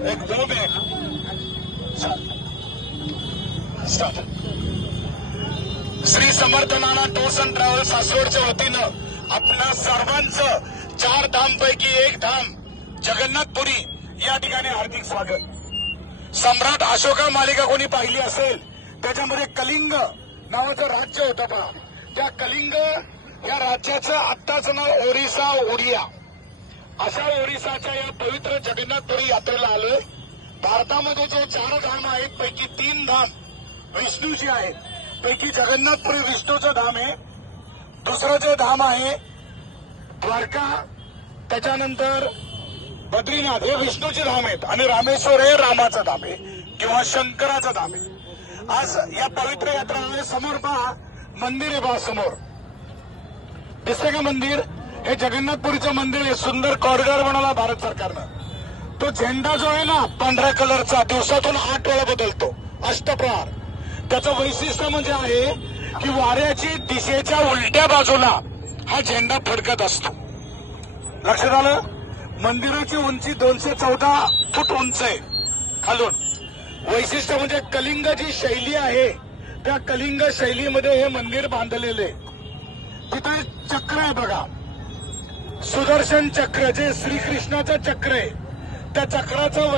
एक 2 minute start. Shri Samarth Nana tours and travels सासवडच्या वतीनं आपल्या सर्वांचं 4 धामपैकी एक धाम जगन्नाथपुरी या ठिकाणी हार्दिक स्वागत. सम्राट अशोका मालिका कोणी पाहिली असेल, त्याच्यामध्ये कलिंग नावाचं राज्य होतं पहा. त्या कलिंग या राज्याचं आत्ताचं नाव ओरिसा ओडिया. अशा ओरिसाच्या या पवित्र जगन्नाथपुरी यात्रेला आलोय. भारतामध्ये जे 4 धाम आहेत पैकी 3 धाम विष्णूची आहेत. पैकी जगन्नाथपुरी विष्णूचं धाम आहे. दुसरं जे धाम आहे द्वारका, त्याच्यानंतर बद्रीनाथ हे विष्णूचे धाम आहेत आणि रामेश्वर हे रामाचं धाम आहे किंवा शंकराचं धाम आहे. आज या पवित्र यात्रा समोर पहा मंदिर आहे पहा समोर दिसते का मंदिर. हे जगन्नाथपुरीचं मंदिर आहे. सुंदर कॉरिडॉर बनवला भारत सरकारनं. तो झेंडा जो आहे ना पांढऱ्या कलरचा दिवसातून 8 वेळा बदलतो अष्टप्रहार. त्याचं वैशिष्ट्य म्हणजे आहे की वाऱ्याची दिशेच्या उलट्या बाजूला हा झेंडा फडकत असतो. लक्षात आलं. मंदिराची उंची 214 फूट उंच आहे खालून. वैशिष्ट्य म्हणजे कलिंग जी शैली आहे त्या कलिंग शैलीमध्ये हे मंदिर बांधलेले. तिथे चक्र आहे बघा, सुदर्शन चक्र जे श्रीकृष्णाचं चक्र आहे. त्या चक्राचं